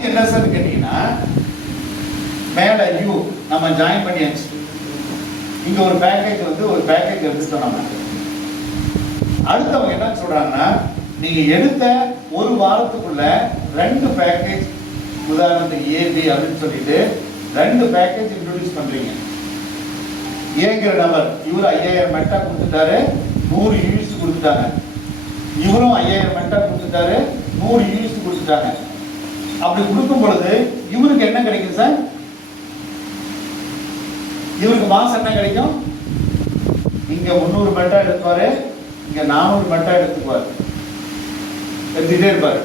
என்ன சார் கேட்டீங்கன்னா, மேல யூ நம்ம ஜாயின் பண்ணியாச்சு. இங்க ஒரு பேக்கேஜ் வந்து ஒரு பேக்கேஜ் எடுத்துட்டோம். நம்ம அடுத்தவங்க என்ன சொல்றாங்கன்னா, நீங்க எடுத்த ஒரு வாரத்துக்குள்ள 2 பேக்கேஜ், உதாரணத்துக்கு ஏபி அப்படின்னு சொல்லிட்டு 2 பேக்கேஜ் இன்ட்ரோடியூஸ் பண்றீங்க. ஏங்கிற நபர் இவரு 5000 மெட்டா கொடுத்துட்டாரு, 100 யூனிட்ஸ் கொடுத்துட்டாங்க. இவரும் 5000 மெட்டா கொடுத்துட்டாரு, 100 யூனிட்ஸ் கொடுத்துட்டாங்க. அப்படி கொடுக்கும் பொழுது இவருக்கு என்ன கிடைக்கும் சார்? இவருக்கு மாசம் என்ன கிடைக்கும்? இங்க 300 மெட்டா எடுத்துவாரு, இங்க 400 மெட்டா எடுத்துக்குவாரு, எடுத்துட்டே இருப்பாரு.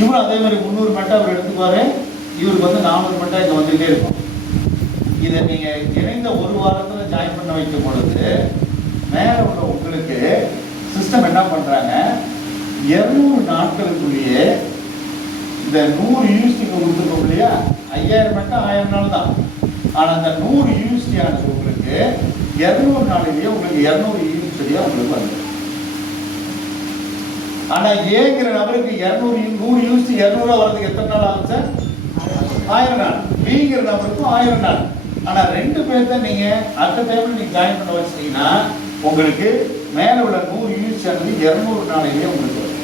இவரும் அதே மாதிரி 300 மெட்டா அவர் எடுத்துக்குவாரு, இவருக்கு வந்து 400 மெட்டா இங்க வந்துட்டே இருக்கும். இதை நீங்க இணைந்த ஒரு வாரத்துல ஜாயின் பண்ண வைக்கும் பொழுது மேல உள்ள உங்களுக்கு சிஸ்டம் என்ன பண்றாங்க, 200 நாட்களுக்குள்ளேயே இந்த 100 யூனிட்ஸுக்கு கொடுத்துருக்கோம் இல்லையா, 5000 மெட்டா 1000 நாள் தான். ஆனா அந்த 100 யூனிட்ஸ் ஆனது உங்களுக்கு 200 நாளிலேயே உங்களுக்கு 200 யூனிட்ஸ் வழியா உங்களுக்கு வந்து. ஆனா ஏங்கிற நபருக்கு 100 யூனிட்ஸ் 200 வரதுக்கு எத்தனை நாள் ஆகும் சார்? 1000 நாள். பிங்கிற நபருக்கும் 1000 நாள். ஆனா 2 பேர் தான் நீங்க அடுத்த டைம்ல நீங்க ஜாயின் பண்ண வச்சீங்கன்னா உங்களுக்கு மேல உள்ள 100 யூனிட்ஸ் ஆனது 200 நாளிலேயே உங்களுக்கு வரும்.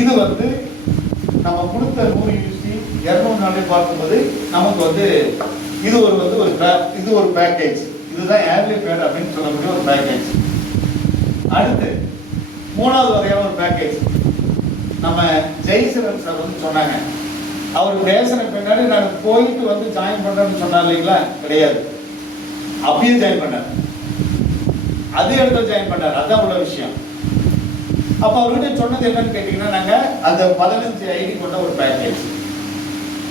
இது வந்து நம்ம கொடுத்த 100 யூனிட்ஸ் 200 நாளிலே பார்க்கும்போது நமக்கு வந்து இது ஒரு பேக்கேஜ். இதுதான் ஏர்லி பேட் அப்படின்னு சொல்லக்கூடிய ஒரு பேக்கேஜ். அடுத்து 3வது வகையான ஒரு பேக்கேஜ் நம்ம ஜெய்சரன் சார் வந்து சொன்னாங்க. அவர் பேசுற பின்னாடி நான் போயிட்டு வந்து ஜாயின் பண்றேன்னு சொன்னார் இல்லைங்களா? கிடையாது, அப்பயே ஜாயின் பண்ணார், அதே இடத்துல ஜாயின் பண்ணார். அதான் உள்ள விஷயம். அப்ப அவர்கிட்ட சொன்னது என்னன்னு கேட்டீங்கன்னா, நாங்க அந்த 15 ஐடி கொண்ட ஒரு பேக்கேஜ்,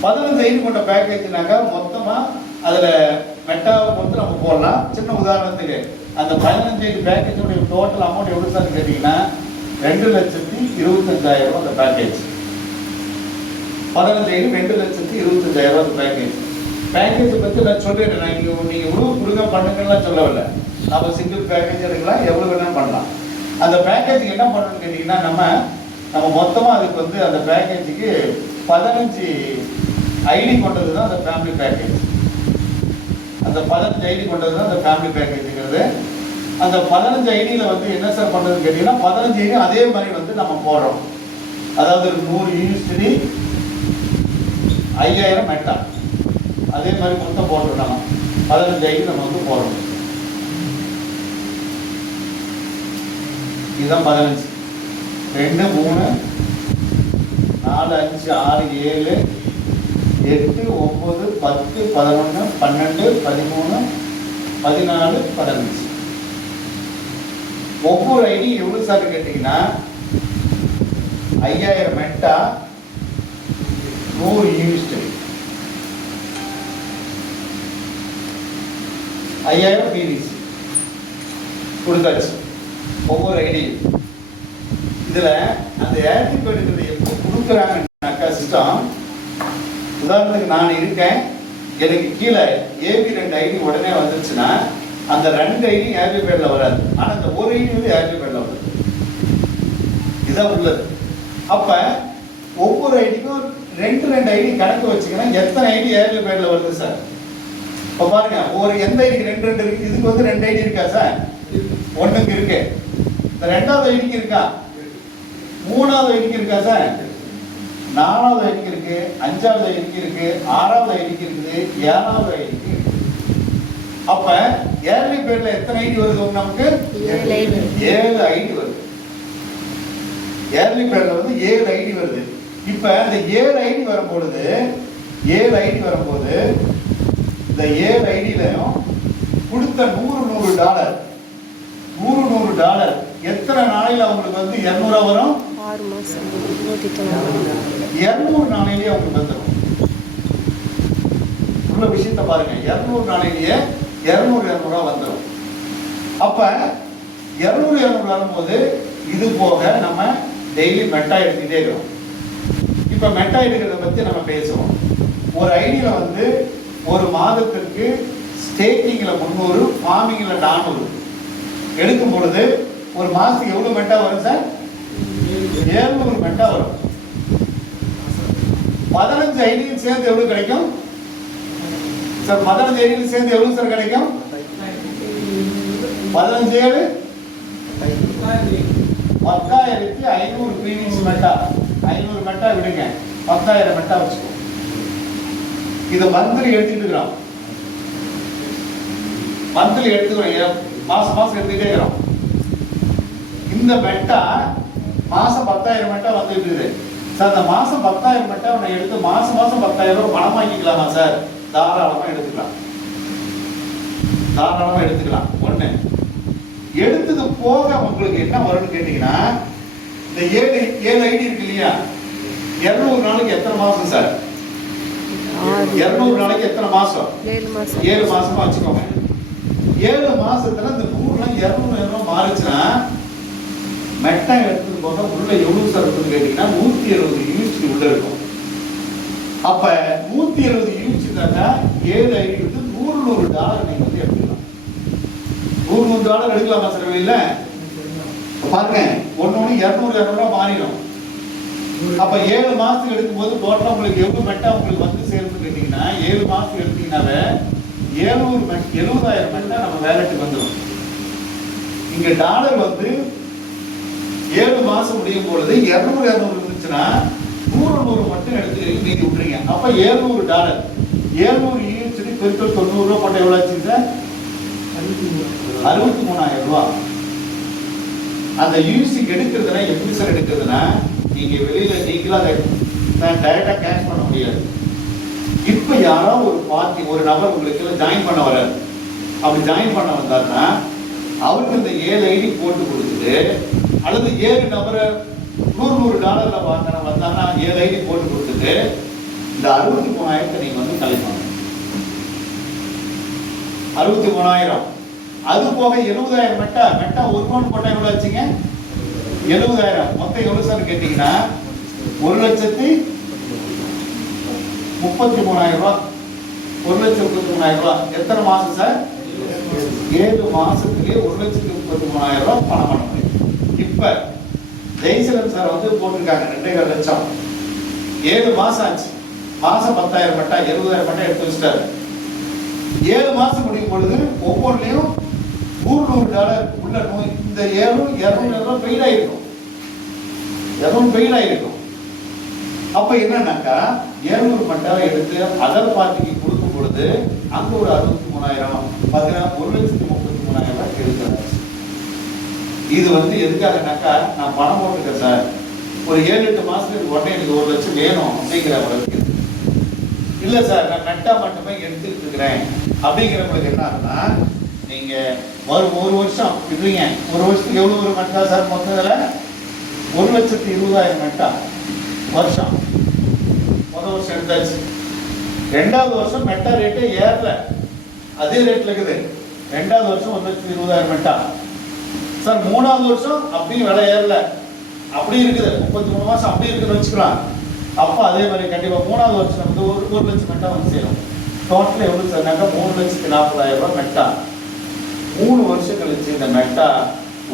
15 ஐடி கொண்ட பேக்கேஜ்னாக்கா மொத்தமா அதுல மெட்டாவை பொறுத்து நம்ம போடலாம். சின்ன உதாரணத்துக்கு அந்த 15 ஐடி பேக்கேஜோட டோட்டல் அமௌண்ட் எவ்வளவு சார் கேட்டீங்கன்னா 2,25,000 அந்த பேக்கேஜ். 15 ஐடி 2,25,000 அந்த பேக்கேஜ். பேக்கேஜ் பத்தி நான் சொல்றேன். நீங்க எவ்வளவு கொடுங்க பண்ணுங்கலாம் சொல்லவில்லை. நம்ம சிங்கிள் பேக்கேஜ் எடுக்கலாம், எவ்வளவு வேணாலும் பண்ணலாம். அந்த பேக்கேஜுக்கு என்ன பண்ணணும்னு கேட்டீங்கன்னா, நம்ம மொத்தமா அதுக்கு வந்து அந்த பேக்கேஜுக்கு 15 ஐடி கொண்டது தான் அந்த ஃபேமிலி பேக்கேஜ். அந்த 15 ஐடி கொண்டது தான் அந்த ஃபேமிலி பேக்கேஜுங்கிறது. அந்த 15 ஐடியில் வந்து என்ன சார் பண்ணுறதுன்னு கேட்டிங்கன்னா, 15 ஐடி அதே மாதிரி வந்து நம்ம போடுறோம். அதாவது 100 யூனிவர்சிட்டி 5000 மெட்டா அதே மாதிரி மொத்தம் போடுறோம். நம்ம 15 ஐடி நம்ம வந்து போடுறோம். இதுதான் 15. 2 3 4 5 6 7 8 9 10 11 12 13 14 15. ஒவ்வொரு ஐடி எவ்வளவு சார் கேட்டீங்கன்னா 5000 மெட்டா 100 யூனிட் 5000 பீரிஸ் கொடுத்தாச்சு ஒவ்வொரு ஐடியும். இதுல அந்த ஆக்டிவேட் எப்போ கொடுக்குறாங்கன்னாக்கா சிஸ்டம், உதாரணத்துக்கு நான் இருக்கேன், எனக்கு கீழே ஏபி 2 ஐடி உடனே வந்துருச்சுன்னா அந்த 2 ஐடி ஏபி பேட்ல வராது. ஆனா அந்த ஒரு ஐடி வந்து ஏபி பேட்ல வருது. இதுதான் உள்ளது. அப்ப ஒவ்வொரு ஐடிக்கும் 2 ஐடி கணக்கு வச்சுக்கன்னா எத்தனை ஐடி ஏபி பேட்ல வருது சார்? இப்ப பாருங்க, எந்த ஐடிக்கு 2 இருக்கு. இதுக்கு வந்து 2 ஐடி இருக்கா சார்? ஒண்ணுக்கு இருக்கு. இந்த 2வது ஐடிக்கு இருக்கா? 3வது ஐடிக்கு இருக்கா சார்? 4வது ஐடிக்கு இருக்கு, 5வது ஐடிக்கு இருக்கு, 6வது ஐடிக்கு இருக்குது, 7வது ஐடிக்கு இருக்கு. அப்ப ஏர்லி பேட்ல எத்தனை ஐடி வருது நமக்கு? 7 ஐடி வருது. ஏர்லி பேட்ல வந்து 7 ஐடி வருது. இப்ப இந்த 7 ஐடி வரும்போது இந்த 7 ஐடியிலையும் கொடுத்த $100 எத்தனை நாளையில அவங்களுக்கு வந்து 200 வரும்? 6 மாசம் 190. 200 நாளையிலேயே அவங்களுக்கு வந்துடும். உள்ள விஷயத்தை பாருங்க, 200 நாளையிலேயே 200 வந்துடும். அப்ப 200 வரும்போது இது போக நம்ம டெய்லி மெட்டா எடுத்துக்கிட்டே இருக்கோம். இப்ப மெட்டா எடுக்கிறத பத்தி நம்ம பேசுவோம். ஒரு ஐடியில வந்து ஒரு மாதத்திற்கு ஸ்டேக்கிங்ல 300, ஃபார்மிங்ல 400 எடுக்கும் பொழுது ஒரு மாசத்துக்கு எவ்வளவு மெட்டா வரும் சார்? 700 மெட்டா வரும். 15 ஐடியும் சேர்ந்து எவ்வளவு கிடைக்கும் சார்? 15 ஐடியும் சேர்ந்து எவ்வளவு சார் கிடைக்கும்? 15 7 10,500 PVC மெட்டா. 500 மெட்டா விடுங்க, 10,000 மெட்டா வச்சுக்கோ. இது மந்த்லி எடுத்துக்கிறோம், மந்த்லி எடுத்துக்கிறோம், மாசம் மாசம் எடுத்துக்கிட்டே இருக்கிறோம். இந்த மெட்டா மாசம் 10,000 மெட்டா வந்துட்டு இருக்குது சார். இந்த மாசம் 10,000 மெட்டா நான் எடுத்து மாசம் மாசம் 10,000 ரூபாய் பணம் வாங்கிக்கலாமா சார்? தாராளமா எடுத்துக்கலாம், தாராளமா எடுத்துக்கலாம். ஒண்ணு எடுத்தது போக உங்களுக்கு என்ன வரும்னு கேட்டீங்கன்னா, இந்த 7 ஐடி இருக்கு இல்லையா, 200 நாளைக்கு எத்தனை மாசம் சார்? 200 நாளைக்கு எத்தனை மாசம்? 7 மாசமா வச்சுக்கோங்க. 7 மாசத்துல இந்த 100 200 மாறுச்சுன்னா மெட்டா எடுத்தது போக உள்ள எவ்வளவு சார் இருக்குன்னு கேட்டீங்கன்னா 170 யூனிட் உள்ள இருக்கும். அப்ப 170 யூனிட் தானே 7 ஐடி வந்து $100 நீங்க வந்து எடுத்துக்கலாம். $100 எடுக்கலாமா சார் வெளியில? பாருங்க, ஒண்ணு 200 மாறிடும். அப்ப 7 மாசத்துக்கு எடுக்கும்போது டோட்டலா உங்களுக்கு எவ்வளவு மெட்டா உங்களுக்கு வந்து சேரும்னு கேட்டீங்கன்னா, 7 மாசத்துக்கு எடுத்தீங்கன்னாவே 70,000 மெட்டா நம்ம வேலெட்டுக்கு வந்துடும். இங்க டாலர் வந்து 7 மாசம் முடியும் பொழுது 200 இருந்துச்சுன்னா 100 மட்டும் எடுத்துக்கிறீங்க, மீதி விட்டுறீங்க. அப்ப $700 700 யூனிட் பெருக்கல் 90 ரூபாய் போட்ட எவ்வளவு ஆச்சு சார்? 63,000 ரூபாய். அந்த யூனிட் எடுக்கிறதுனா எப்படி சார் எடுக்கிறதுனா, நீங்க வெளியில நீங்களா டைரக்டா கேஷ் பண்ண முடியாது. இப்ப யாரோ ஒரு பார்ட்டி, ஒரு நபர் உங்களுக்கு ஜாயின் பண்ண வராரு. அப்படி ஜாயின் பண்ண வந்தாருன்னா அவருக்கு இந்த 7 ஐடி போட்டு கொடுத்துட்டு, அல்லது 7 நபரை $100 வந்தாங்கன்னா 7 ஐடி போட்டு கொடுத்துட்டு இந்த 63,000 நீங்க வந்து கலெக்ட் பண்ணணும். 63,000. அது போக 70,000 மெட்டா ஒரு பவுன் போட்டா எவ்வளவு ஆச்சுங்க? 70,000. மொத்தம் எவ்வளவு சார் கேட்டீங்கன்னா 1,33,000 ரூபாய். 1,33,000 ரூபாய். எத்தனை மாசம் சார்? 7 மாசத்துலயே 1,33,000 ரூபாய் பணம் பண்ண முடியும். இப்ப ஜெய்சலன் சார் வந்து போட்டிருக்காங்க 2.5 லட்சம். 7 மாசம் ஆச்சு, மாசம் 10,000 மெட்டா 70,000 மெட்டா எடுத்து வச்சிட்டாரு. 7 மாசம் முடியும் பொழுது ஒவ்வொன்றையும் $100 உள்ள இந்த 200 பெய்ட் ஆயிருக்கும். 200 பெய்ட் ஆயிருக்கும். அப்ப என்னன்னாக்கா 700 மெட்டாவை எடுத்து அதர் பார்ட்டிக்கு கொடுக்கும் பொழுது அங்க ஒரு 63,000 பார்த்தீங்கன்னா 1,33,000 ரூபாய் எடுக்கிறாரு. இது வந்து எதுக்காகனாக்கா, நான் பணம் போட்டுருக்கேன் சார், ஒரு 7-8 மாசத்துக்கு உடனே எனக்கு 1 லட்சம் வேணும் அப்படிங்கிற அளவுக்கு இல்ல சார், நான் மெட்டா மட்டுமே எடுத்துக்கிட்டு இருக்கிறேன் அப்படிங்கிறவங்களுக்கு என்ன ஆகுதுன்னா, நீங்க ஒரு வருஷம் விடுறீங்க. ஒரு வருஷத்துக்கு எவ்வளவு ஒரு மெட்டா சார்? மொத்தத்துல 1,20,000 மெட்டா வருஷம். முதல் வருஷம் எடுத்தாச்சு. 2வது வருஷம் மெட்டா ரேட்டே ஏறல, அதே ரேட்ல இருக்குது. 2வது வருஷம் 1,20,000 மெட்டா சார். 3வது வருஷம் அப்படியும் விலை ஏறல, அப்படி இருக்குது. 33 மாசம் அப்படி இருக்குன்னு வச்சுக்கலாம். அப்ப அதே மாதிரி கண்டிப்பா 3வது வருஷம் வந்து 1 லட்சம் மெட்டா வந்து சேரும். டோட்டல் எவ்வளவு சார்னாக்கா 3,40,000 ரூபாய் மெட்டா. 3 வருஷம் கழிச்சு இந்த மெட்டா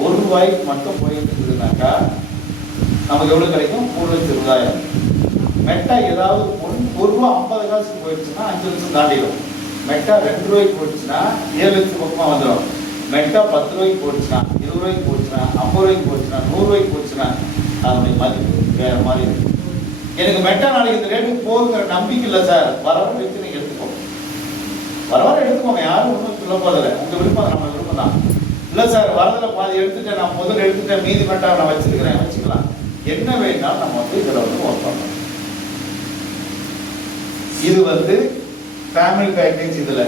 $1 மட்டும் போயிட்டு இருக்குதுனாக்கா நமக்கு எவ்வளவு கிடைக்கும்? 3,20,000. மெட்டா ஏதாவது $1.50 போயிடுச்சுன்னா 5 லட்சம் தாண்டிடும். மெட்டா $2 போயிடுச்சுன்னா 7 லட்சம் பக்கமா வந்துடும். மெட்டா $10 போயிடுச்சுன்னா 20 போயிடுச்சுன்னா 50 போயிடுச்சுன்னா 100 போயிடுச்சுன்னா அதனுடைய மதிப்பு வேற மாதிரி இருக்கு. எனக்கு மெட்டா நாளைக்கு இந்த ரேட்டுக்கு போகுங்கிற நம்பிக்கை இல்லை சார். வர வச்சு நீங்க எடுத்துக்கோங்க, வர எடுத்துக்கோங்க. யாரும் ஒன்றும் சொல்ல போதில்லை, உங்க விருப்பம் நம்ம விருப்பம் தான். இல்லை சார் வரதில் பாதி எடுத்துட்டேன், நான் முதல்ல எடுத்துட்டேன், மீதி மெட்டாவை நான் வச்சிருக்கிறேன், வச்சுக்கலாம். என்ன வேணாலும் நம்ம வந்து இதில் வந்து ஒர்க் பண்ணலாம். இது வந்து ஃபேமிலி பேக்கேஜ். இதுல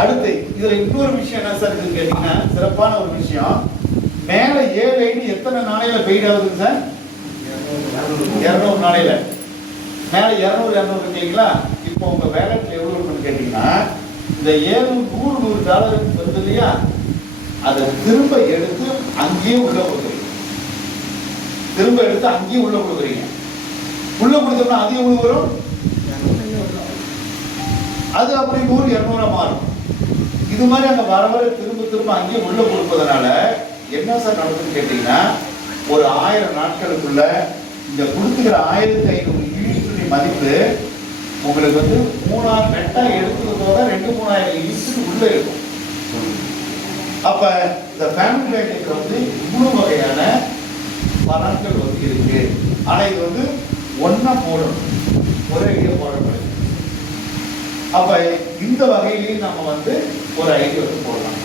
அடுத்து இதுல இன்னொரு விஷயம் என்ன சார் இதுன்னு கேட்டீங்கன்னா, சிறப்பான ஒரு விஷயம். மேல 7 ஐடி எத்தனை நாளையில பெய்ட் ஆகுது சார்? 200 நாளையில. மேல 200 இருக்கீங்களா? இப்போ உங்க வேலட்ல எவ்வளவு இருக்குன்னு கேட்டீங்கன்னா, இந்த $100 வருது இல்லையா, அதை திரும்ப எடுத்து அங்கேயே உள்ள கொடுக்குறீங்க. திரும்ப எடுத்து அங்கேயே உள்ள கொடுக்குறீங்க. உள்ள கொடுத்தோம்னா அது எவ்வளவு வரும்? அது அப்படி 100-200 மாறும். இது மாதிரி அங்க வர திரும்ப திரும்ப அங்கேயே உள்ள கொடுப்பதனால என்ன சார் நடக்குதுன்னு கேட்டீங்கன்னா, ஒரு 1000 நாட்களுக்குள்ள இந்த கொடுத்துக்கிற 1500 யூனிட்டுடைய மதிப்பு உங்களுக்கு வந்து 3000 நெட்டா எடுக்கிறதோட 2-3000 யூனிட் உள்ள இருக்கும். அப்ப இந்த ஃபேமிலி பேக்கேஜ் வந்து இவ்வளவு வகையான பலன்கள் வந்து இருக்கு. ஆனா இது வந்து ஒன்னா போடணும், ஒரே ஐடியா போடக்கூடாது. அப்ப இந்த வகையிலையும் நம்ம வந்து ஒரு ஐடியா வந்து போடலாம்.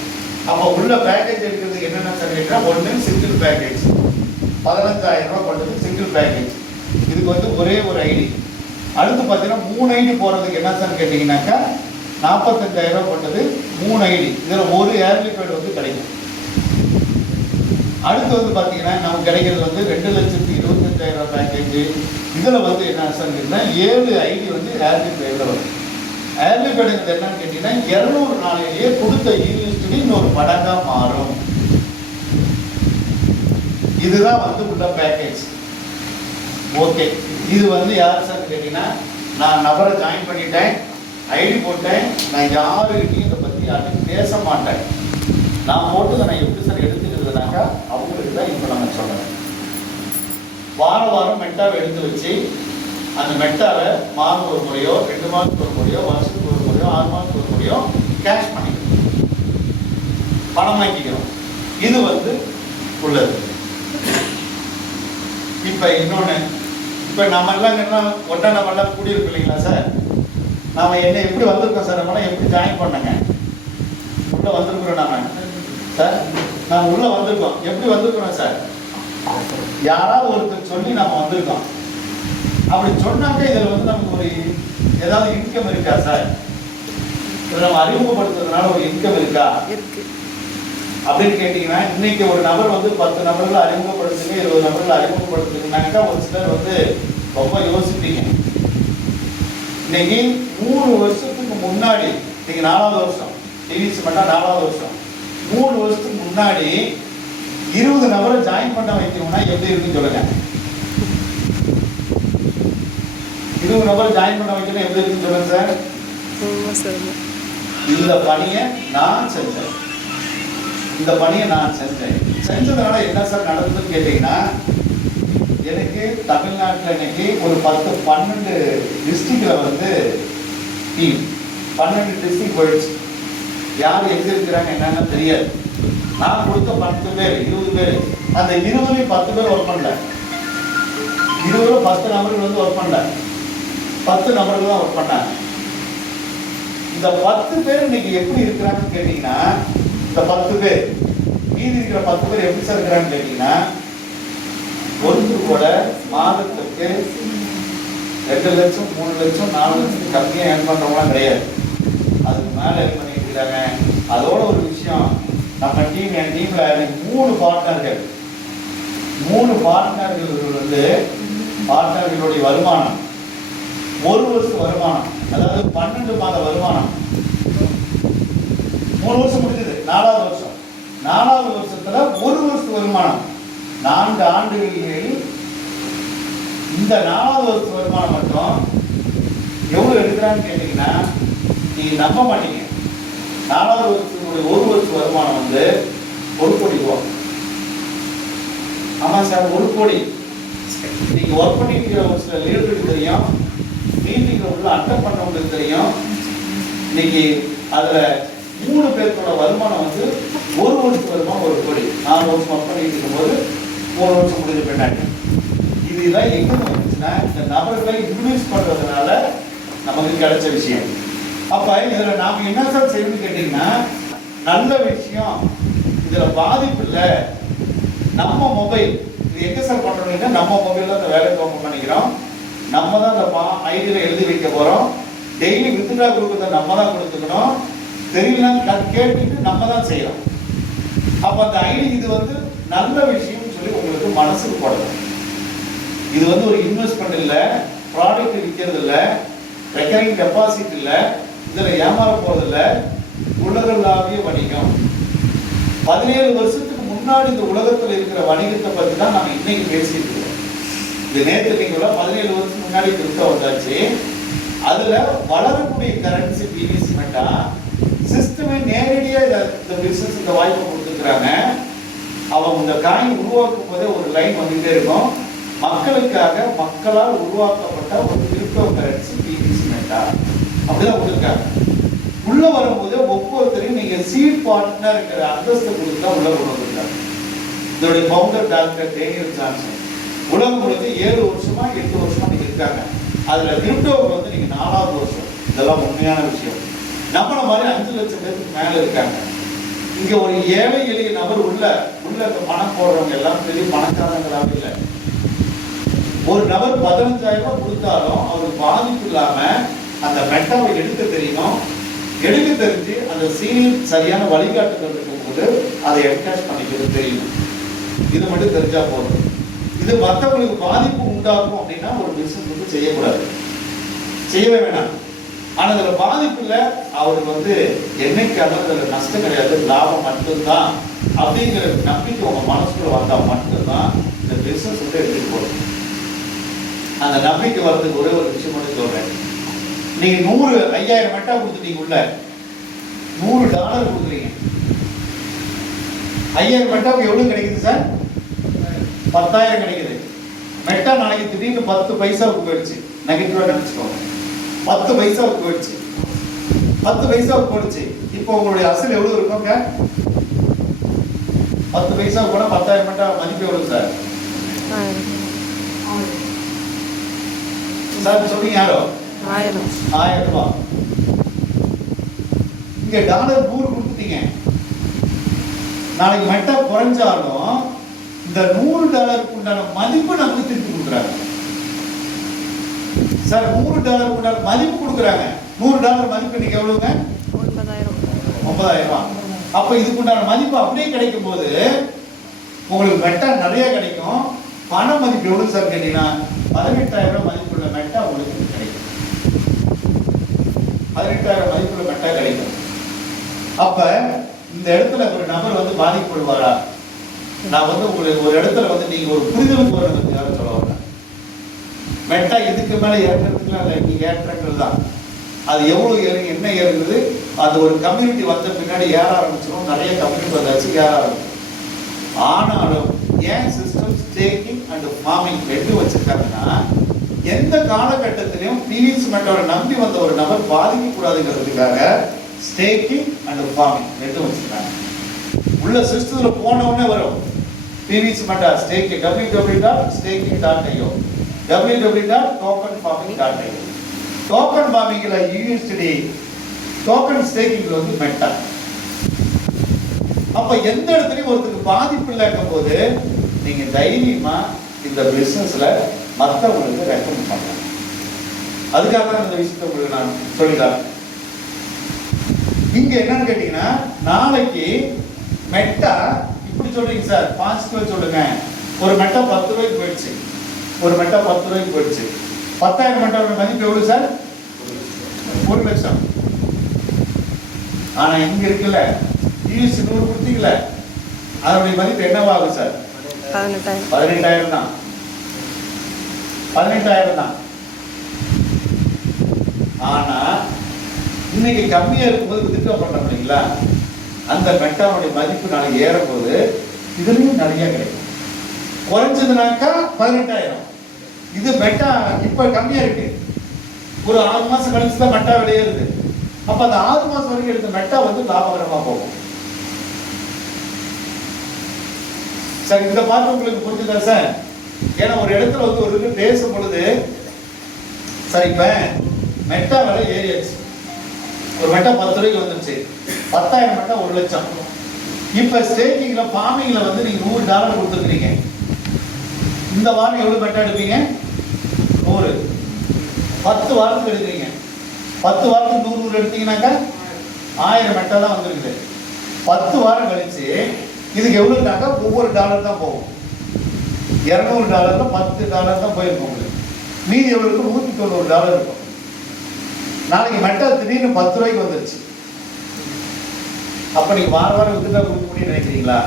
அப்ப உள்ள பேக்கேஜ் இருக்கிறது என்னென்ன சொல்லிட்டா, ஒன்று சிங்கிள் பேக்கேஜ் 15000 ரூபாய் கொண்டது சிங்கிள் பேக்கேஜ். இதுக்கு வந்து ஒரே ஒரு ஐடி. அடுத்து பார்த்தீங்கன்னா 3 ஐடி போறதுக்கு என்ன சார் கேட்டீங்கன்னாக்கா 45000 ரூபாய் கொண்டது 3 ஐடி. இதில் ஒரு ஏர்லிபேட் வந்து கிடைக்கும். அடுத்து வந்து பார்த்தீங்கன்னா நமக்கு கிடைக்கிறது வந்து 2,25,000 ரூபாய் பேக்கேஜ். இதில் வந்து என்ன சார் கேட்டீங்கன்னா 7 ஐடி வந்து ஏர்லிபேடில் வரும். ஏர்லிபேடுங்கிறது என்னன்னு கேட்டீங்கன்னா 200 நாளிலேயே கொடுத்த யூனிவர்சிட்டி இன்னொரு மடங்காக மாறும். இதுதான் வந்து உள்ள பேக்கேஜ். ஓகே, இது வந்து யார் சார் கேட்டீங்கன்னா, நான் நபரை ஜாயின் பண்ணிட்டேன், ஐடி போட்டேன், நான் யாருக்கிட்டையும் இதை பற்றி யார்கிட்டையும் பேச மாட்டேன். நான் போட்டு நான் எப்படி சார் எடுத்துக்கிறதுனாக்கா அவங்களுக்கு தான் இப்போ நம்ம சொல்கிறேன். வாரம் மெட்டாவை எடுத்து வச்சு அந்த மெட்டாவை மாதம் ஒரு முறையோ 2 மாதத்துக்கு ஒரு முறையோ வருஷத்துக்கு ஒரு முறையோ 6 மாதத்துக்கு ஒரு முறையோ கேஷ் பண்ணிக்கிறோம், பணமாக்கிக்கிறோம். இது வந்து உள்ளது. இப்போ இன்னொன்று, இப்போ நம்ம எல்லாம் ஒன்றா நம்ம எல்லாம் கூடியிருக்கோம் இல்லைங்களா சார்? நாம் என்ன எப்படி வந்திருக்கோம் சார்? நம்மளாம் எப்படி ஜாயின் பண்ணங்க? உள்ளே வந்திருக்கிறோம் நாம சார், நாம் உள்ளே வந்திருக்கோம். எப்படி வந்திருக்கிறோம் சார்? யாராவது ஒருத்தர் சொல்லி நம்ம வந்திருக்கோம். அப்படி சொன்னாக்க இதில் வந்து நமக்கு ஒரு ஏதாவது இன்கம் இருக்கா சார்? இதை நம்ம அறிமுகப்படுத்துறதுனால ஒரு இன்கம் இருக்கா அப்படின்னு கேட்டீங்கன்னா, இன்னைக்கு ஒரு நபர் வந்து 10 நபர்கள் அறிமுகப்படுத்துங்க, 20 நபர்கள் அறிமுகப்படுத்துங்கனாக்கா ஒரு சிலர் வந்து ரொம்ப யோசிப்பீங்க. இன்னைக்கு 3 வருஷத்துக்கு முன்னாடி, இன்னைக்கு 4வது வருஷம், டிவிசி மட்டும் 4வது வருஷம், 3 வருஷத்துக்கு முன்னாடி 20 நபரை ஜாயின் பண்ண வைக்கணும்னா எப்படி இருக்குன்னு சொல்லுங்க. 20 நபர் ஜாயின் பண்ண வைக்கணும் எப்படி இருக்குன்னு சொல்லுங்க சார். இந்த பணியை நான் செஞ்சேன், இந்த பணியை நான் செஞ்சதுனால என்ன சார் நடந்ததுன்னு கேட்டீங்கன்னா, எனக்கு தமிழ்நாட்டில் இன்னைக்கு ஒரு 10-12 டிஸ்ட்ரிக்டில் வந்து டீம் 12 டிஸ்ட்ரிக்ட் போயிடுச்சு. யார் எங்க இருக்கிறாங்க என்னன்னு தெரியாது. நான் கொடுத்த 10 பேர் 20 பேர், அந்த 20 10 பேர் ஒர்க் பண்ணல, 20 10 நபர்கள் வந்து ஒர்க் பண்ணல, 10 நபர்கள் தான் ஒர்க் பண்ணாங்க. இந்த 10 பேர் இன்னைக்கு எப்படி இருக்கிறாங்கன்னு கேட்டீங்கன்னா, இந்த 10 பேர் மீதி இருக்கிற 10 பேர் எப்படி சார் இருக்கிறான்னு கேட்டீங்கன்னா, ஒன்று கூட மாதத்துக்கு 2 லட்சம் 3 லட்சம் 4 லட்சம் கம்மியாக ஏர்ன் பண்றவங்களாம் கிடையாது. அதுக்கு மேலே ஏர்ன் பண்ணிட்டு இருக்காங்க. அதோட ஒரு விஷயம், நம்ம டீம் என் டீம்ல 3 பார்ட்னர்கள், 3 பார்ட்னர்கள் வந்து பார்ட்னர்களுடைய வருமானம் 1 வருஷ வருமானம், அதாவது 12 மாத வருமானம். 3 வருஷம் முடிஞ்சது, 4வது வருஷம், 4வது வருஷத்துல 1 வருஷ வருமானம். 4 ஆண்டுகளில் இந்த 4வது வருஷ வருமானம் மட்டும் எவ்வளவு எடுக்கிறான்னு கேட்டீங்கன்னா, நீங்க நம்ப மாட்டீங்க. 4வது வருஷத்துடைய 1 வருஷ வருமானம் வந்து 1 கோடி ரூபாய். ஆமா சார், 1 கோடி. நீங்க ஒர்க் பண்ணிக்கிற ஒரு சில லீடருக்கு தெரியும், மீட்டிங்ல உள்ள அட்டன் பண்ணவங்களுக்கு தெரியும். இன்னைக்கு அதுல 3 பேர்த்தோட வருமானம் வந்து 1 வருஷ வருமானம் 1 கோடி. 4 வருஷம் ஒர்க் பண்ணிட்டு இருக்கும்போது 3 வருஷம் முடிஞ்ச பின்னாடி இதெல்லாம் எங்க வந்துச்சுன்னா, இந்த நபர்களை இன்வெஸ்ட் பண்றதுனால நமக்கு கிடைச்ச விஷயம். அப்ப இதுல நாம என்ன சார் செய்யணும்னு கேட்டீங்கன்னா, நல்ல விஷயம், இதுல பாதிப்பு இல்லை. நம்ம மொபைல் இது எங்க சார் பண்றோம்னா, நம்ம மொபைல்ல அந்த வேலையை ஓப்பன் பண்ணிக்கிறோம், நம்ம தான் அந்த ஐடியில எழுதி வைக்க போறோம். டெய்லி வித்ட்ரா கொடுக்கறத நம்ம தான் கொடுத்துக்கணும். தெரியலன்னு கேட்டுட்டு நம்ம தான் செய்யறோம். அப்ப அந்த ஐடி இது வந்து நல்ல விஷயம்னு சொல்லி உங்களுக்கு மனசுக்கு போடணும். இது வந்து ஒரு இன்வெஸ்ட்மெண்ட் இல்லை, ப்ராடக்ட் விற்கிறது இல்லை, ரெக்கரிங் டெபாசிட் இல்லை, இதுல ஏமாற போறது இல்லை, உலகளாவிய வணிகம். 17 வருஷத்துக்கு முன்னாடி இந்த உலகத்தில் இருக்கிற வணிகத்தை பத்தி தான் நம்ம இன்னைக்கு பேசிட்டு இருக்கோம். இது நேற்று நீங்க 17 வருஷத்துக்கு முன்னாடி கிரிப்டோ வந்தாச்சு. அதுல வளரக்கூடிய கரன்சி பிவிசி மெட்டா சிஸ்டமே நேரடியா இந்த பிசினஸ் இந்த வாய்ப்பை கொடுத்துருக்காங்க. அவன் இந்த காயின் உருவாக்கும் போதே ஒரு லைன் வந்துட்டே இருக்கும், மக்களுக்காக மக்களால் உருவாக்கப்பட்ட ஒரு கிரிப்டோ கரன்சி பிவிசி மெட்டா அப்படிதான் கொடுத்துருக்காங்க. உள்ள வரும்போது ஒவ்வொருத்தரையும் நீங்க சீட் பார்ட்னர்ங்கிற அந்தஸ்து கொடுத்து உள்ள கொண்டு வந்திருக்காங்க. இதோடைய ஃபவுண்டர் டாக்டர் டேனியல் ஜான்சன் உலகம் முழுக்க 7 வருஷமா 8 வருஷமா நீங்க இருக்காங்க. அதுல கிரிப்டோவுக்கு வந்து நீங்க 4வது வருஷம். இதெல்லாம் உண்மையான விஷயம். நம்மள மாதிரி 5 லட்சம் பேருக்கு மேல இருக்காங்க. இங்க ஒரு ஏழை எளிய நபர் உள்ள பணம் போடுறவங்க எல்லாம் பெரிய பணக்காரங்களாக இல்லை. ஒரு நபர் 15,000 ரூபாய் கொடுத்தாலும் அவருக்கு பாதிப்பு இல்லாம அந்த மெட்டாவை எடுக்க தெரியணும். எடுக்க தெரிஞ்சு அந்த சீனியர் சரியான வழிகாட்டுதல் இருக்கும்போது அதை என்கேஷ் பண்ணிக்கிறது தெரியணும். இது மட்டும் தெரிஞ்சா போதும். இது மற்றவங்களுக்கு பாதிப்பு உண்டாகும் அப்படின்னா ஒரு பிசினஸ் வந்து செய்யக்கூடாது, செய்யவே வேணாம். ஆனா அதுல பாதிப்பு இல்லை, அவருக்கு வந்து என்னைக்காலும் அதுல நஷ்டம் கிடையாது, லாபம் மட்டும்தான் அப்படிங்கிற நம்பிக்கை உங்க மனசுக்குள்ள வந்தா மட்டும்தான் இந்த பிசினஸ் வந்து எடுத்துட்டு போகணும். அந்த நம்பிக்கை வர்றதுக்கு ஒரே ஒரு விஷயம் மட்டும் சொல்றேன். நீங்க 5,000 மெட்டா கொடுத்துட்டீங்க, உள்ள $100 கொடுக்குறீங்க. 5,000 மெட்டாவுக்கு எவ்வளவு கிடைக்குது சார்? 10,000 கிடைக்குது. மெட்டா நாளைக்கு திடீர்னு 10 பைசாவுக்கு போயிடுச்சு, நெகட்டிவா நினைச்சுக்கோங்க. 10 பைசாவுக்கு போயிடுச்சு, 10 பைசாவுக்கு போயிடுச்சு. இப்போ உங்களுடைய அசல் எவ்வளவு இருக்குங்க? 10 பைசா கூட 10,000 மெட்டா மதிப்பு எவ்வளவு சார்? சார் சொல்றீங்க யாரோ? 1000 ரூபாய். இங்க டாலர் 100 கொடுத்துட்டீங்க. நாளைக்கு மெட்டா குறைஞ்சாலும் இந்த $100 உண்டான மதிப்பு நமக்கு திருப்பி கொடுக்குறாங்க சார். $100 உண்டான மதிப்பு கொடுக்குறாங்க. $100 மதிப்பு இன்னைக்கு எவ்வளவுங்க? 9,000 ரூபாய். அப்ப இதுக்கு உண்டான மதிப்பு அப்படியே கிடைக்கும் போது உங்களுக்கு மெட்டா நிறைய கிடைக்கும். பண மதிப்பு எவ்வளவு சார் கேட்டீங்கன்னா 18,000 ரூபாய் மதிப்புள்ள மெட்டா உங்களுக்கு கிடைக்கும். 18,000 மதிப்புள்ள மெட்டா கிடைக்கும். அப்ப இந்த இடத்துல ஒரு நபர் வந்து பாதிக்கப்படுவாரா? நான் வந்து உங்களுக்கு ஒரு இடத்துல வந்து நீங்க ஒரு புரிதலுக்கு வரதுக்காக சொல்ல வரேன். மெட்டா இதுக்கு மேல ஏற்றத்துக்குலாம் இல்லை, நீங்க ஏற்றங்கள் தான். அது எவ்வளவு ஏறுங்க, என்ன ஏறுங்கிறது அது ஒரு கம்யூனிட்டி வந்த பின்னாடி ஏற ஆரம்பிச்சிடும். நிறைய கம்யூனிட்டி வந்தாச்சு, ஏற ஆரம்பிச்சிடும். ஆனாலும் ஏன் சிஸ்டம் ஸ்டேக்கிங் அண்ட் ஃபார்மிங் 2 வச்சிருக்காங்கன்னா, எந்த காலகட்டத்திலையும் பிவிசி மெட்டாவை நம்பி வந்த ஒரு நபர் பாதிக்க கூடாதுங்கிறதுக்காக ஸ்டேக்கிங் அண்ட் ஃபார்மிங் 2 வச்சிருக்காங்க. உள்ள சிஸ்டத்துல போனவுடனே வரும் PVC meta staking www.staking.io www.tokenfarming.io. Token ஃபார்மிங்ல யூஎஸ்டி, டோக்கன் ஸ்டேக்கிங்ல வந்து மெட்டா. அப்ப எந்த இடத்துலயும் ஒருத்தருக்கு பாதிப்பு இல்லைங்கும் போது நீங்க தைரியமா இந்த பிசினஸ்ல மற்றவங்களுக்கு ரெக்கமெண்ட் பண்ணலாம். அதுக்காக தான் இந்த விஷயத்தை உங்களுக்கு நான் சொல்லித்தரேன். இங்க என்னன்னு கேட்டீங்கன்னா, நாளைக்கு மெட்டா இப்படி சொல்றீங்க சார், பாசிட்டிவா சொல்லுங்க. ஒரு மெட்டா 10 ரூபாய்க்கு போயிடுச்சு, ஒரு மெட்டா 10 ரூபாய்க்கு போயிடுச்சு. 10,000 மெட்டாவோட மதிப்பு எவ்வளவு சார்? 1 லட்சம். ஆனா இங்க இருக்குல்ல யூஎஸ் 100 கொடுத்தீங்கல்ல, அதனுடைய மதிப்பு என்னவாகும் சார்? 18,000 தான். 18,000 தான். ஆனா இன்னைக்கு கம்மியா இருக்கும்போது வித்ட்ரா பண்றோம் இல்லைங்களா, அந்த மெட்டாவுடைய மதிப்பு நாளைக்கு ஏறும் போது இதுலயும் நிறைய கிடைக்கும். குறைஞ்சதுனாக்கா 18,000. இது மெட்டா இப்ப கம்மியா இருக்கு, ஒரு 6 மாசம் கழிச்சு தான் மெட்டா விலையேறுது. அப்ப அந்த 6 மாசம் வரைக்கும் எடுத்த மெட்டா வந்து லாபகரமா போகும். சார் இந்த பார்த்து உங்களுக்கு புரிஞ்சுதா சார்? ஏன்னா ஒரு இடத்துல வந்து ஒரு இது பேசும் பொழுது சார், இப்ப மெட்டா விலை ஏறியாச்சு. ஒரு மெட்டா 10 ரூபாய்க்கு வந்துருச்சு, 10,000 மெட்டா 1 லட்சம். இப்ப ஸ்டேக்கிங்ல ஃபார்மிங்ல வந்து நீங்க $100 கொடுத்துருக்கீங்க. இந்த வாரம் எவ்வளவு மெட்டா எடுப்பீங்க? 100. 10 வாரத்துக்கு எடுக்கிறீங்க. 10 வாரத்துக்கு 100 எடுத்தீங்கன்னாக்கா 1000 மெட்டா தான் வந்துருக்குது. 10 வாரம் கழிச்சு இதுக்கு எவ்வளவுனாக்கா ஒவ்வொரு டாலர் தான் போகும். $200 $10 தான் போயிருக்கும் உங்களுக்கு. மீதி எவ்வளவு இருக்கும்? $190 இருக்கும். நாளைக்கு மெட்டா திடீர்னு 10 ரூபாய்க்கு வந்துருச்சு. அப்ப நீங்க வாரம் வித்ட்ரா கொடுக்க முடியும்னு நினைக்கிறீங்களா?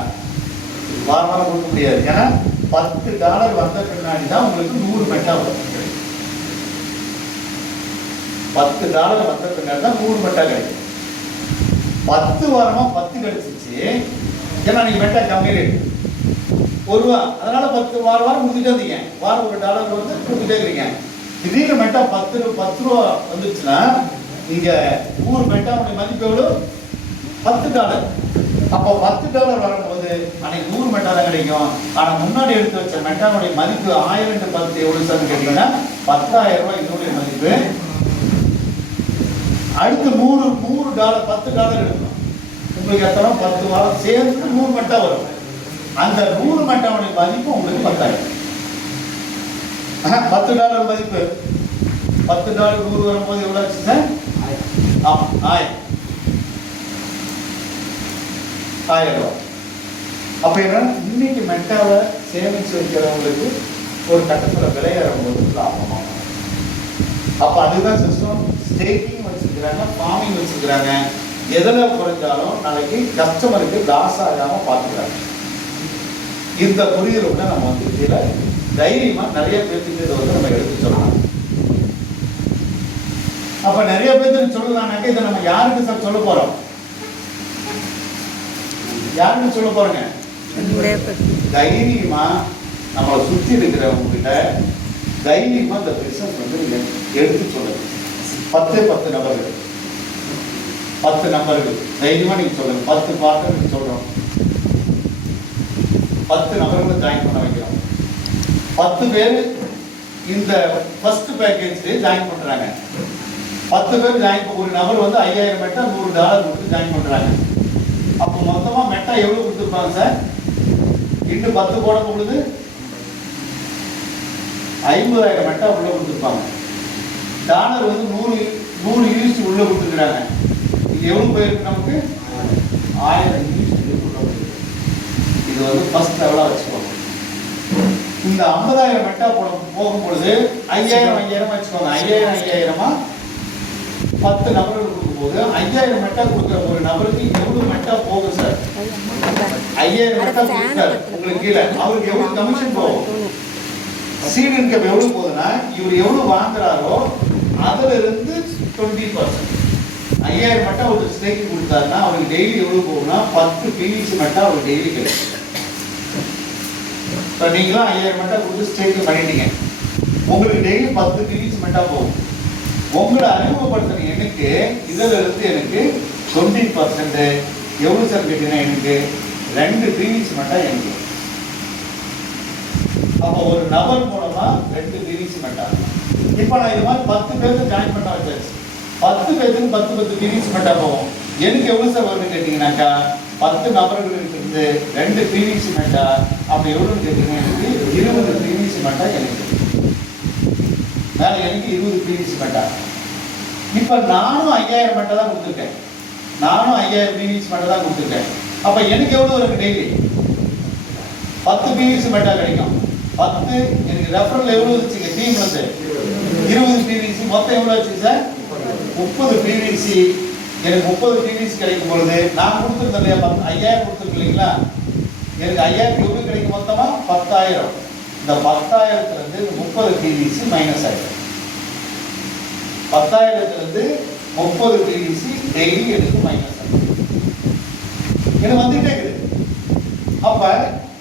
வாரம் கொடுக்க முடியாது. ஏன்னா $10 வந்த பின்னாடி தான் உங்களுக்கு 100 மெட்டா வரும். $10 வந்த பின்னாடி தான் 100 மெட்டா கிடைக்கும். 10 வாரமா 10 கிடைச்சிச்சு. ஏன்னா நீங்க மெட்டா கம்மி ரேட் 1 ரூபா. அதனால 10 வாரம் கொடுத்துட்டே இருந்தீங்க. வாரம் $1 வந்து கொடுத்துட்டே இருக்கீங்க. திடீர்னு மெட்டா 10 ரூபா வந்துச்சுன்னா இங்க 100 மெட்டாவுடைய மதிப்பு எவ்வளோ? $10. அப்போ $10 வரும்போது அன்னைக்கு 100 மெட்டா தான் கிடைக்கும். ஆனா முன்னாடி எடுத்து வச்ச மெட்டாவுடைய மதிப்பு 1000 × 10 எவ்வளவு சார் கேட்டீங்கன்னா $10,000 ரூபாய் இதனுடைய மதிப்பு. அடுத்து $100 $10 எடுக்கணும். உங்களுக்கு எத்தனை 10 வாரம் சேர்ந்து 100 மெட்டா வரும். அந்த 100 மெட்டாவுடைய மதிப்பு உங்களுக்கு $10,000. $10 மதிப்பு $10 100 வரும்போது எவ்வளவு ஆச்சு சார்? ஆமா 1000 ரூபாய். அப்ப என்ன இன்னைக்கு மெட்டாவை சேமிச்சு வைக்கிறவங்களுக்கு ஒரு கட்டத்துல விலையேறும் போது லாபமா. அப்ப அதுதான் சிஸ்டம். ஸ்டேக்கிங் வச்சிருக்கிறாங்க, ஃபார்மிங் வச்சிருக்கிறாங்க. எதுல குறைஞ்சாலும் நாளைக்கு கஸ்டமருக்கு லாஸ் ஆகாம பாத்துக்கிறாங்க. இந்த புரிதலோட நம்ம வந்து இதுல தைரியமா நிறைய பேருக்கு இதை வந்து நம்ம எடுத்து சொல்லலாம். அப்ப நிறைய பேருக்கு சொல்லலாம்னாக்க இதை நம்ம யாருக்கு சார் சொல்ல போறோம்? யாருன்னு சொல்ல போறேங்க? தைரியமா நம்மளை சுத்தி இருக்கிறவங்க கிட்ட தைரியமா இந்த பிசினஸ் வந்து எடுத்து சொல்லுங்க. 10 நபர்கள் 10 நபர்கள் தைரியமா நீங்க சொல்லுங்க. 10 பார்ட்னர் சொல்றோம். 10 நபர்களை ஜாயின் பண்ண வைக்கிறோம். 10 பேர் இந்த ஃபர்ஸ்ட் பேக்கேஜ்ல ஜாயின் பண்றாங்க. 10 பேர் ஜாயின் ஒரு நபர் வந்து 5000 மெட்டா $100 கொடுத்து ஜாயின் பண்றாங்க. அப்போ மொத்தமா மெட்டா எவ்வளவு கொடுத்துருப்பாங்க சார்? இன்னும் 10 போட பொழுது 50,000 மெட்டா உள்ள கொடுத்துருப்பாங்க. டாலர் வந்து 100 யூனிட் உள்ள கொடுத்துருக்காங்க. இது எவ்வளவு போயிருக்கு நமக்கு? 1000 யூனிட் உள்ள போயிருக்கு. இது வந்து ஃபர்ஸ்ட் லெவலா வச்சுக்கோங்க. இந்த 50,000 மெட்டா போகும் பொழுது 5000 வச்சுக்கோங்க. 5000 10 நபர்கள் கொடுக்கும்போது 5000 மெட்டா கொடுக்குற ஒரு நபருக்கு எவ்வளவு மெட்டா போகும் சார்? 5000 மெட்டா கொடுத்தாரு உங்களுக்கு கீழே அவருக்கு எவ்வளவு கமிஷன் போகும்? சீட் இன்கம் எவ்வளவு போகுதுன்னா இவர் எவ்வளவு வாங்குறாரோ அதுல இருந்து 20%. 5000 மெட்டா ஒரு ஸ்டேக்கு கொடுத்தாருன்னா அவருக்கு டெய்லி எவ்வளவு போகும்னா 10 பிவிசி மெட்டா அவருக்கு டெய்லி கிடைக்கும். இப்போ நீங்களும் 5000 மெட்டா கொடுத்து ஸ்டேக்கு பண்ணிட்டீங்க. உங்களுக்கு டெய்லி 10 பிவிசி மெட்டா போகும். உங்களை அறிமுகப்படுத்தின எனக்கு இதுல இருந்து எனக்கு 20% எவ்வளவு சார் கேட்டீங்கன்னா எனக்கு 2 பிவிசி மெட்டா எனக்கு. அப்போ ஒரு நபர் மூலமா 2 பிவிசி மெட்டா. இப்போ நான் இது மாதிரி 10 பேருக்கு ஜாயின் பண்ண வச்சாச்சு. 10 பேருக்கு 10 பிவிசி மெட்டா போகும். எனக்கு எவ்வளவு சார் வரும்னு கேட்டீங்கன்னாக்கா 10 நபர்களுக்கு இருந்து 2 பிவிசி மெட்டா. அப்ப எவ்வளவுன்னு கேட்டீங்கன்னா எனக்கு 20 பிவிசி மெட்டா எனக்கு. மேல எனக்கு 20 பிவிசி மெட்டா. இப்ப நானும் 5000 மெட்டா தான் கொடுத்துருக்கேன். நானும் 5000 பிவிசி மெட்டா தான் கொடுத்துருக்கேன். அப்ப எனக்கு எவ்வளவு இருக்கு டெய்லி? 10 பிவிசி மெட்டா கிடைக்கும். 10 எனக்கு ரெஃபரல் எவ்வளவு வச்சுங்க? டீம் வந்து 20 பிவிசி மொத்தம் எவ்வளவு வச்சு சார்? 30 பிவிசி. எனக்கு 30 பிவிசி கிடைக்கும் பொழுது நான் கொடுத்துருந்தேன் இல்லையா 5000 கொடுத்துருக்கு இல்லைங்களா? எனக்கு 5000 எவ்வளவு கிடைக்கும் மொத்தமா? 10,000. இந்த 10,000த்துல இருந்து 30 பிவிசி மைனஸ் ஆயிடும். 10,000த்துல இருந்து 30 பிவிசி டெய்லி எனக்கு மைனஸ் ஆகும். இது வந்துட்டே இருக்குது. அப்ப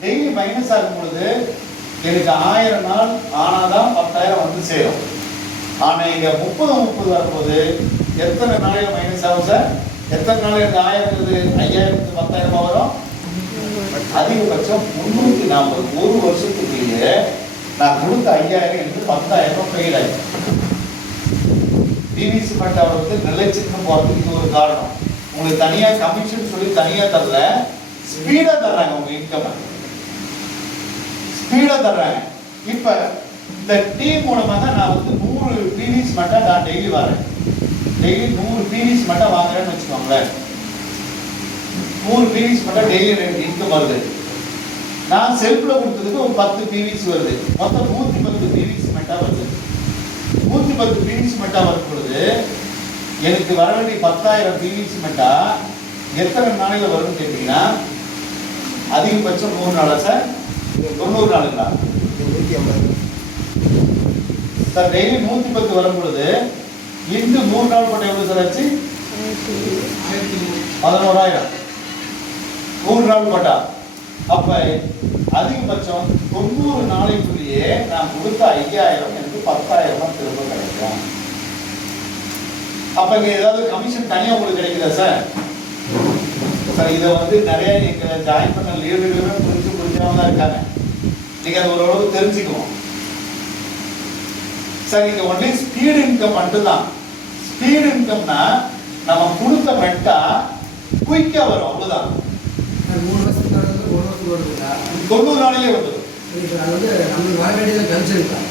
டெய்லி மைனஸ் ஆகும் பொழுது எனக்கு 1000 நாள் ஆனாதான் 10,000 வந்து சேரும். ஆனா இங்க 30 வரும்போது எத்தனை நாளையில மைனஸ் ஆகும் சார்? எத்தனை நாள் எனக்கு 1000 5000 10,000 வரும்? அதிகபட்சம் 340. ஒரு வருஷத்துக்குள்ளேயே நான் கொடுத்த 5000 எனக்கு 10,000 பெய்ட் ஆயிடும். பிவிசி மெட்டா வந்து நிலைச்சிட்டு போறதுக்கு இது ஒரு காரணம். உங்களுக்கு தனியா கமிஷன் சொல்லி தனியா தரல, ஸ்பீடா தர்றாங்க. உங்க இன்கம் ஸ்பீடா தர்றாங்க. இப்ப இந்த டீம் மூலமா தான் நான் வந்து 100 பிவிசி மெட்டா நான் டெய்லி வரேன். டெய்லி 100 பிவிசி மெட்டா வாங்குறேன்னு வச்சுக்கோங்களேன். 100 பிவிசி மெட்டா டெய்லி எனக்கு இன்கம் வருது. நான் செல்ஃப்ல கொடுத்ததுக்கு ஒரு 10 பிவிசி வருது. மொத்தம் 110 பிவிசி மெட்டா வருது. 110 பிவிசி மெட்டா வரும் பொழுது எனக்கு வர வேண்டிய 10,000 பிவிசி மெட்டா எத்தனை நாளையில வரும்னு கேட்டீங்கன்னா அதிகபட்சம் 3 நாளா சார்? 90 நாளுங்களா சார்? டெய்லி 110 வரும் பொழுது இன்று 3 நாள் போட்ட எவ்வளவு சார் ஆச்சு? 11,000. 3 நாள் போட்டா அப்ப அதிகபட்சம் 90 நாளைக்குள்ளேயே நான் கொடுத்த 5000 எனக்கு 10,000 திரும்ப கிடைக்கும். அப்ப இங்க ஏதாவது கமிஷன் தனியா உங்களுக்கு கிடைக்குதா சார்? சார் இதை வந்து நிறைய எங்களை ஜாயின் பண்ண லீடர்களுமே புரிஞ்சாம தான் இருக்காங்க. நீங்க அது ஓரளவு தெரிஞ்சுக்கணும். சார் இங்க ஒன்லி ஸ்பீட் இன்கம் மட்டும்தான். ஸ்பீட் இன்கம்னா நம்ம கொடுத்த மெட்டா குயிக்கா வரும், அவ்வளவுதான். 3 வருஷத்துக்கு வருது, 1 வருஷத்துக்கு வருதுங்களா? 90 நாளிலே வந்துடும். அது வந்து நம்மளுக்கு வர வேண்டியது கமிஷன்.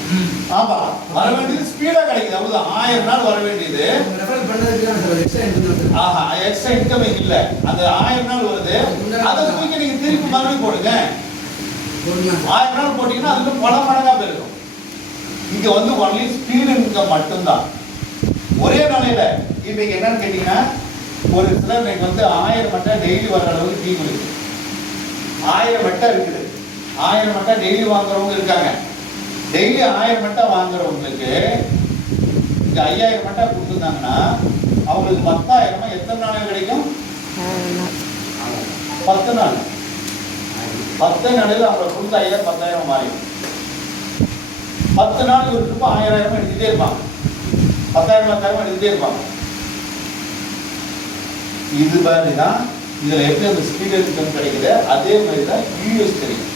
ஆமா, வர வேண்டியது ஸ்பீடா கிடைக்குது, அவ்வளவுதான். 1000 நாள் வர வேண்டியது ரெஃபர் பண்ணதுக்கு சார் எக்ஸ்ட்ரா இன்கம். ஆஹா, எக்ஸ்ட்ரா இன்கம் இல்ல. அந்த 1000 நாள் வருது, அதை தூக்கி நீங்க திருப்பி மறுபடியும் போடுங்க. 1000 நாள் போட்டீங்கன்னா அதுக்கு பல மடங்கா பெருகும். இங்க வந்து ஒன்லி ஸ்பீட் இன்கம் மட்டும்தான். ஒரே நாளையில இன்னைக்கு என்னன்னு கேட்டீங்கன்னா, ஒரு சிலர் இன்னைக்கு வந்து 1000 மட்டை டெய்லி வர்ற அளவுக்கு டீம் இருக்கு. 1000 மட்டை இருக்குது. 1000 மட்டை டெய்லி வாங்குறவங்க இருக்காங்க. டெய்லி 1000 மட்டை வாங்குறவங்களுக்கு இங்க 5000 மட்டை கொடுத்துருந்தாங்கன்னா அவங்களுக்கு 10,000 எத்தனை நாள் கிடைக்கும்? 10 நாள். 10 நாளில் அவங்க கொடுத்த 5000 10,000 மாறிடும். 10 நாள் ஒரு ட்ரிப் 1000 எடுத்துட்டே இருப்பாங்க. 10,000 10,000 எடுத்துட்டே இருப்பாங்க. இது மாதிரி தான் இதுல எப்படி அந்த ஸ்பீட் இன்கம் கிடைக்குது, அதே மாதிரி தான் யூஎஸ் கிடைக்கும்.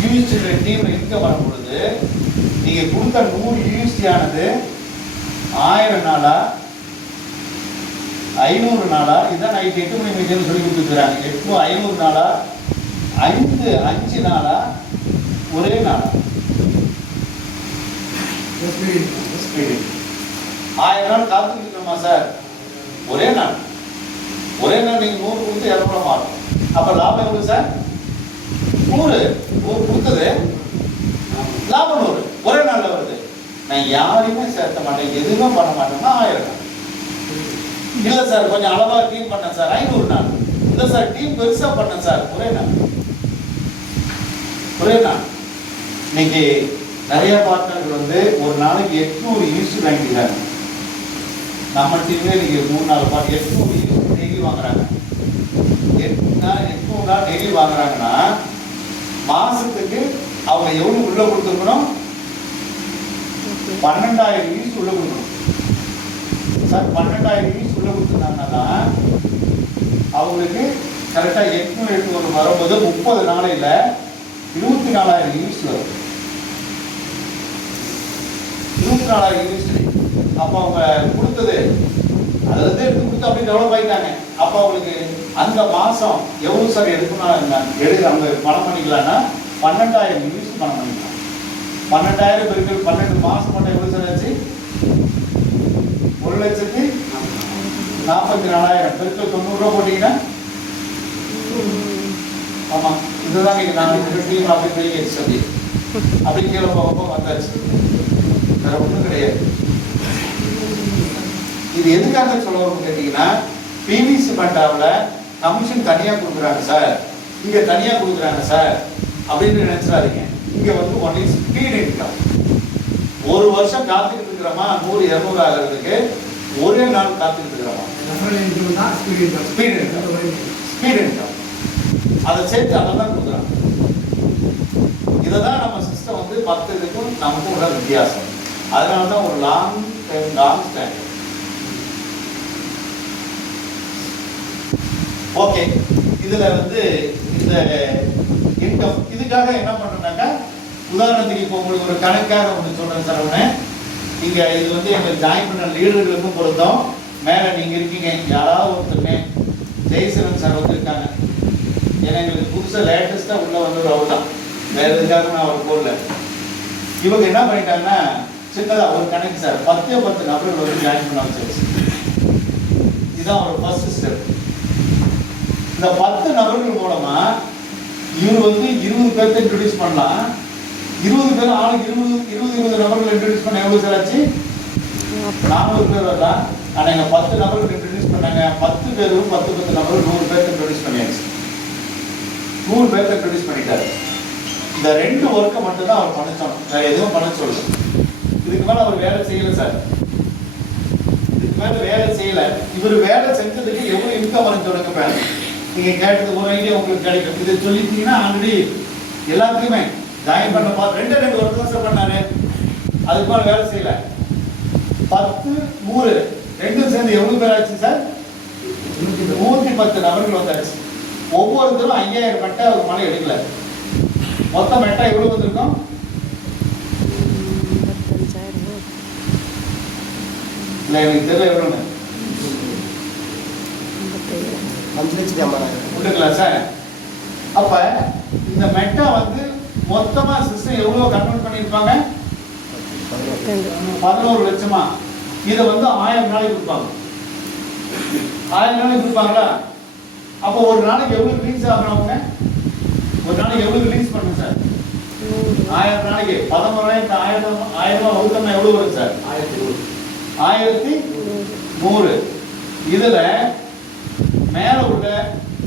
யூஎஸ்டி டீம் இன்கம் வரும் பொழுது நீங்க கொடுத்த 100 யூஎஸ்டி ஆனது 1000 நாளா 500 நாளா, இதான் நைட் 8 மணி மீட்டிங் சொல்லி கொடுத்துருக்காங்க. 500 நாளா 5 நாளா ஒரே நாளா ஸ்பீட் 1000 நாள் காத்துக்கிட்டு இருக்கோமா சார்? ஒரே நாள். ஒரே நாள் நீங்க 100 கொடுத்து 200 மாறும். அப்ப லாபம் எவ்வளவு சார்? 100 கொடுத்தது லாபம் 100 ஒரே நாள்ல வருது. நான் யாரையுமே சேர்த்த மாட்டேன், எதுவுமே பண்ண மாட்டேன்னா 1000 நாள். இல்ல சார் கொஞ்சம் அளவா டீம் பண்ணேன் சார் 500 நாள். இல்ல சார் டீம் பெருசா பண்ணேன் சார் ஒரே நாள். ஒரே நாள். இன்னைக்கு நிறைய பார்ட்னர்கள் வந்து ஒரு நாளைக்கு 800 யூஸ் வாங்கிக்கிறாங்க. நம்ம டீம்ல நீங்க 3-4 பார்ட் 800 யூஸ் டெய்லி வாங்குறாங்க. 800 நாள் டெய்லி வாங்குறாங்கன்னா மாசத்துக்கு அவங்க எவ்வளவு உள்ள கொடுத்துருக்கணும்? 12,000 யூஸ் உள்ள கொடுக்கணும் சார். 12,000 யூஸ் உள்ள கொடுத்துருந்தாங்கன்னா அவங்களுக்கு கரெக்டா 800 வரும்போது 30 நாளையில 24,000 யூஸ் வரும். 24,000 யூஸ். அப்ப அவங்க கொடுத்தது அதுல இருந்து எடுத்து கொடுத்து அப்படியே டெவலப் ஆயிட்டாங்க. அப்ப அவங்களுக்கு அந்த மாசம் எவ்வளவு சார் எடுக்கணும் அவங்க பணம் பண்ணிக்கலாம்னா 12,000 யூஸ் பணம் பண்ணிக்கலாம். 12,000 பெருக்கு 12 மாசம் மட்டும் எவ்வளவு சார் ஆச்சு? 1,44,000 பெருக்கு 90 ரூபா போட்டீங்கன்னா ஆமா இதுதான் நீங்க நான் டீம் அப்படி போய் சொல்லி அப்படி கீழே போக வந்தாச்சு. வேற ஒன்றும் கிடையாது. இது எதுக்காக சொல்ல வரும் கேட்டீங்கன்னா, பிவிசி பண்டாவில் கமிஷன் தனியா கொடுக்குறாங்க சார், இங்க தனியா கொடுக்குறாங்க சார் அப்படின்னு நினைச்சாதீங்க. இங்க வந்து ஒன்லி ஸ்பீட் இன்கம். ஒரு வருஷம் காத்துக்கிட்டு இருக்கிறோமா 100-200 ஆகிறதுக்கு, ஒரே நாள் காத்துக்கிட்டு இருக்கிறோமா ஸ்பீட் இன்கம். அதை சேர்த்து அதை தான் கொடுக்குறாங்க. இதை தான் நம்ம சிஸ்டம் வந்து 10 இதுக்கும் நமக்கும் உள்ள வித்தியாசம். அதனால தான் ஒரு லாங் ஸ்டாண்டர்ட். ஓகே, இதுல வந்து இந்த இன்கம் இதுக்காக என்ன பண்றோம்னாக்கா, உதாரணத்துக்கு இப்போ உங்களுக்கு ஒரு கணக்காக ஒன்று சொல்றேன் சார். ஒன்று இங்க இது வந்து எங்க ஜாயின் பண்ண லீடர்களுக்கும் பொருத்தம். மேல நீங்க இருக்கீங்க, யாராவது ஒருத்தருங்க ஜெய்சரன் சார் வந்திருக்காங்க. ஏன்னா எங்களுக்கு புதுசாக லேட்டஸ்டா உள்ள வந்தது அவர் தான், வேற எதுக்காக நான் அவர் போடல. இவங்க என்ன பண்ணிட்டாங்கன்னா, சின்னதா ஒரு கணக்கு சார் 10 நபர்கள் வந்து ஜாயின் பண்ண வச்சாச்சு. இதுதான் ஒரு ஃபர்ஸ்ட் ஸ்டெப். இந்த 10 நபர்கள் மூலமா இவர் வந்து 20 பேர்த்த இன்ட்ரோடியூஸ் பண்ணலாம். 20 பேர் ஆளுக்கு 20 நபர்கள் இன்ட்ரோடியூஸ் பண்ண எவ்வளவு சார் ஆச்சு? 400 பேர் வரலாம். ஆனா எங்க 10 நபர்கள் இன்ட்ரோடியூஸ் பண்ணாங்க. 10 பேரும் 10 நபர்கள் 100 பேர்த்த இன்ட்ரோடியூஸ் பண்ணியாச்சு. 100 பேர்த்த இன்ட்ரோடியூஸ் பண்ணிட்டாரு. இந்த 2 ஒர்க்கை மட்டும் தான் அவர் பண்ண சொன்னோம், வேற எதுவும் பண்ண சொல்லல. இதுக்கு மேல அவர் வேலை செய்யல சார். இதுக்கு மேல வேலை செய்யல. இவர் வேலை செஞ்சதுக்கு எவ்வளவு இன்கம் வரும் சொல்லுங்க. நீங்க கேட்டது ஒரு ஐடியா உங்களுக்கு கிடைக்கும். இதை சொல்லிட்டீங்கன்னா ஆல்ரெடி எல்லாத்துக்குமே ஜாயின் பண்ண ரெண்டு ஒர்க் சார் பண்ணாரு, அதுக்கு மேலே வேலை செய்யல. 10 100 ரெண்டும் சேர்ந்து எவ்வளவு பேர் ஆச்சு சார்? 110 நபர்கள் வந்தாச்சு. ஒவ்வொருத்தரும் 5000 மெட்டா ஒரு மலை எடுக்கல. மொத்த மெட்டா எவ்வளவு வந்திருக்கும்? 55,000. இல்லை எனக்கு தெரியல எவ்வளோன்னு. 55,000. உண்டுங்களா சார்? அப்ப இந்த மெட்டா வந்து மொத்தமா சிஸ்டம் எவ்வளவு கன்வெர்ட் பண்ணியிருப்பாங்க? 11 லட்சமா. இதை வந்து 1000 நாளைக்கு கொடுப்பாங்க. 1000 நாளைக்கு கொடுப்பாங்களா? அப்போ ஒரு நாளைக்கு எவ்வளவு ரிலீஸ் ஆகணும் அவங்க? ஒரு நாளைக்கு எவ்வளவு ரிலீஸ் பண்ணுங்க சார்? 1000 நாளைக்கு 11,000 1000 வகுத்தம்னா எவ்வளவு வரும் சார்? 1100. இதுல மேல உள்ள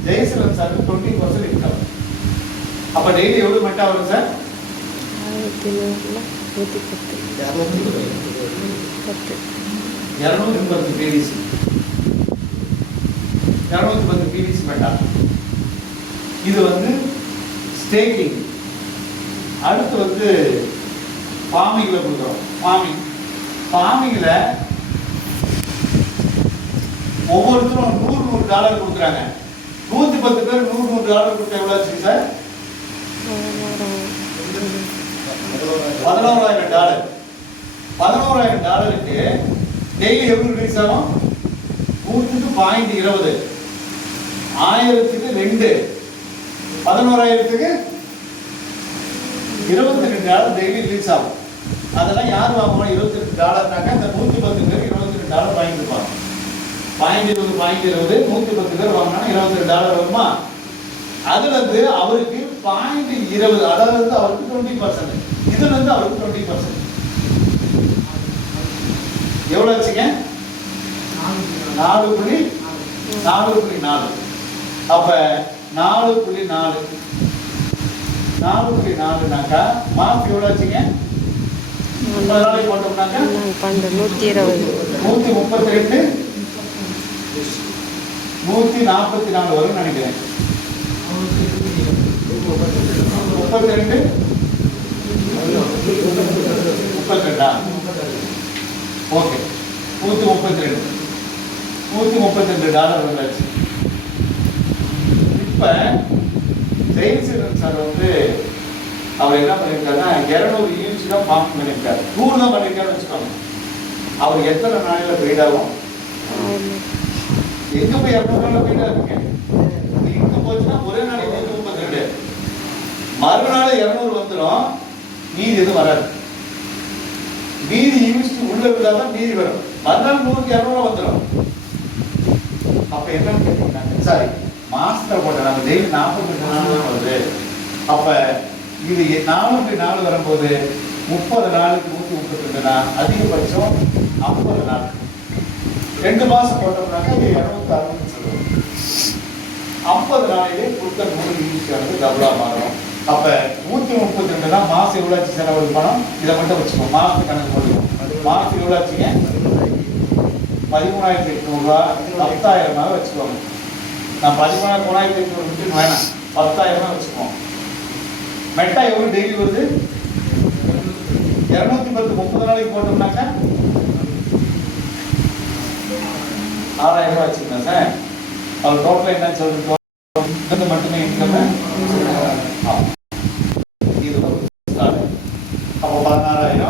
ஜெயசீலன் சார் 20% இன்கம். அப்ப டெய்லி எவ்வளவு மெட்டா வரும் சார்? 210 பிவிசி. 210 PVC meta. இது வந்து ஸ்டேக்கிங். அடுத்து வந்து ஃபார்மிங்ல கொடுக்குறோம். ஃபார்மிங்ல ஒவ்வொருத்தரும் $100 கொடுக்குறாங்க. 110 பேர் $100 கொடுத்தா எவ்வளவு ஆச்சு சார்? $11,000. $11,000க்கு டெய்லி எவ்வளவு ரிலீஸ் ஆகும்? 100க்கு 0.20, 1000க்கு 2, 11,000க்கு $22 டெய்லி ரிலீஸ் ஆகும். அதெல்லாம் யார் வாங்குவோம்? $22னாக்க இந்த 110 பேர் $22 வாங்கிருப்பாங்க. 0.20 110 பேர் வாங்கினா $22 வருமா? அதுல இருந்து அவருக்கு 0.20, அதாவது வந்து அவருக்கு 20%, இதுல இருந்து அவருக்கு 20%. எவ்வளவு ஆச்சுங்க? 4.4. அப்ப 4.4னாக்கா மார்க் எவ்வளவு ஆச்சுங்க? 30 நாளைக்கு போட்டோம்னாக்கா 132 144 வரும் நினைக்கிறேன். 32 32. ஓகே, $132 வந்தாச்சு. இப்ப ஜெயசீலன் சார் வந்து அவர் என்ன பண்ணியிருக்காருன்னா 200 யூனிட்ஸ் தான் ஃபார்ம் பண்ணியிருக்காரு. 100 தான் பண்ணியிருக்காருன்னு வச்சுக்கோங்க. அவர் எத்தனை நாளையில பெய்ட் ஆகும்? எங்க போய் 200 நாள் பெய்ட் ஆகுங்க? இங்க போச்சுன்னா ஒரே நாளைக்கு 132, மறுநாள் 200 வந்துடும். மீதி எதுவும் வராது. மீதி யூனிட்ஸ் உள்ள இருந்தாதான் மீதி வரும். மறுநாள் 100க்கு 200 வந்துடும். அப்ப என்னன்னு கேட்டீங்கன்னா, சாரி மாசத்துல போட்ட நம்ம டெய்லி 48 நாள் தான் வருது. அப்ப இது 4 வரும்போது 30 நாளுக்கு 132, அதிகபட்சம் 50 நாள். 2 மாசம் போட்டோம்னாக்கா இது 260 சொல்லுவோம். 50 நாளிலே கொடுத்த 100 யூனிட் டபுளா மாறும். அப்ப 132 தான் மாசம் எவ்வளவு ஆச்சு சார் அவருக்கு பணம்? இதை மட்டும் வச்சுக்கோ, மாசத்துக்கு கணக்கு போடுவோம். மாசத்துக்கு எவ்வளவு ஆச்சுங்க? 13,800, 10,000 வச்சுக்கோங்க. நான் 13,800 விட்டு வேணாம், 10,000 வச்சுக்குவோம். மெட்டா எவ்வளவு டெய்லி வருது? 210 30 நாளைக்கு போட்டோம்னாக்கா 6,000 வச்சுக்கோங்க சார். அவர் டோட்டல் என்ன சொல்றோம்? மட்டுமே இன்கம். இது அப்போ 16,000